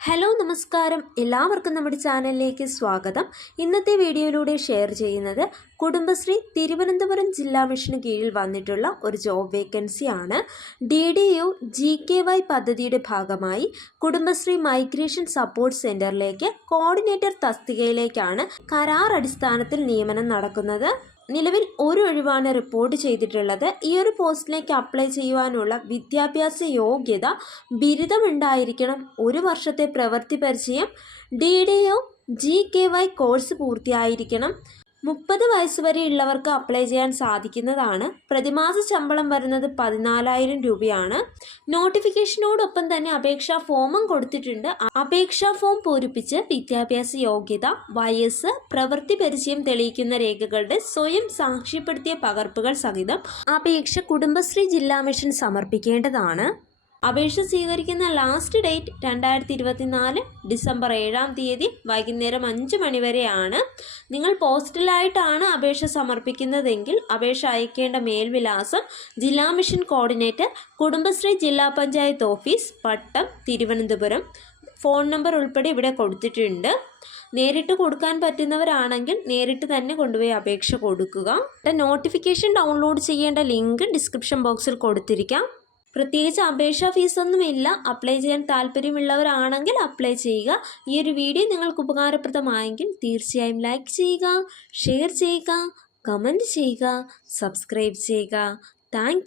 Hello നമസ്കാരം. എല്ലാവർക്കും നമ്മുടെ ചാനലിലേക്ക് സ്വാഗതം. ഇന്നത്തെ വീഡിയോയിലൂടെ ഷെയർ ചെയ്യുന്നത് കുടുംബശ്രീ തിരുവനന്തപുരം ജില്ലാ മിഷന് കീഴിൽ വന്നിട്ടുള്ള ഒരു ജോബ് വേക്കൻസി ആണ്. D D U G K Y പദ്ധതിയുടെ ഭാഗമായി കുടുംബശ്രീ മൈഗ്രേഷൻ സപ്പോർട്ട് സെന്ററിലേക്ക് കോർഡിനേറ്റർ തസ്തികയിലേക്കാണ് കരാർ അടിസ്ഥാനത്തിൽ നിയമനം നടക്കുന്നത്. നിലവിൽ ഒരു ഒഴിവാണ് റിപ്പോർട്ട് ചെയ്തിട്ടുള്ളത്. ഈ ഒരു പോസ്റ്റിലേക്ക് അപ്ലൈ ചെയ്യുവാനുള്ള വിദ്യാഭ്യാസ യോഗ്യത ബിരുദമുണ്ടായിരിക്കണം. ഒരു വർഷത്തെ പ്രവൃത്തി പരിചയം D D O G K Y course പൂർത്തിയായിരിക്കണം. മുപ്പത് വയസ്സുവരെയുള്ളവർക്ക് അപ്ലൈ ചെയ്യാൻ സാധിക്കുന്നതാണ്. പ്രതിമാസ ശമ്പളം വരുന്നത് പതിനാലായിരം രൂപയാണ്. നോട്ടിഫിക്കേഷനോടൊപ്പം തന്നെ അപേക്ഷാ ഫോമും കൊടുത്തിട്ടുണ്ട്. അപേക്ഷാ ഫോം പൂരിപ്പിച്ച് വിദ്യാഭ്യാസ യോഗ്യത വയസ്സ് പ്രവൃത്തി പരിചയം തെളിയിക്കുന്ന രേഖകളുടെ സ്വയം സാക്ഷ്യപ്പെടുത്തിയ പകർപ്പുകൾ സഹിതം അപേക്ഷ കുടുംബശ്രീ ജില്ലാ മിഷൻ സമർപ്പിക്കേണ്ടതാണ്. അപേക്ഷ സ്വീകരിക്കുന്ന ലാസ്റ്റ് ഡേറ്റ് രണ്ടായിരത്തി ഇരുപത്തിനാല് ഡിസംബർ ഏഴാം തീയതി വൈകുന്നേരം അഞ്ച് മണിവരെയാണ്. നിങ്ങൾ പോസ്റ്റലായിട്ടാണ് അപേക്ഷ സമർപ്പിക്കുന്നതെങ്കിൽ അപേക്ഷ അയക്കേണ്ട മേൽവിലാസം ജില്ലാ മിഷൻ കോർഡിനേറ്റർ കുടുംബശ്രീ ജില്ലാ panchayat office Pattom Thiruvananthapuram. Phone number ഉൾപ്പെടെ ഇവിടെ കൊടുത്തിട്ടുണ്ട്. നേരിട്ട് കൊടുക്കാൻ പറ്റുന്നവരാണെങ്കിൽ നേരിട്ട് തന്നെ കൊണ്ടുപോയി അപേക്ഷ കൊടുക്കുക. നോട്ടിഫിക്കേഷൻ ഡൗൺലോഡ് ചെയ്യേണ്ട ലിങ്ക് ഡിസ്ക്രിപ്ഷൻ ബോക്സിൽ കൊടുത്തിരിക്കാം. പ്രത്യേകിച്ച് അപേക്ഷാ ഫീസൊന്നുമില്ല. അപ്ലൈ ചെയ്യാൻ താല്പര്യമുള്ളവരാണെങ്കിൽ അപ്ലൈ ചെയ്യുക. ഈ ഒരു വീഡിയോ നിങ്ങൾക്ക് ഉപകാരപ്രദമായെങ്കിൽ തീർച്ചയായും ലൈക്ക് ചെയ്യുക ഷെയർ ചെയ്യുക കമന്റ് ചെയ്യുക സബ്സ്ക്രൈബ് ചെയ്യുക. താങ്ക്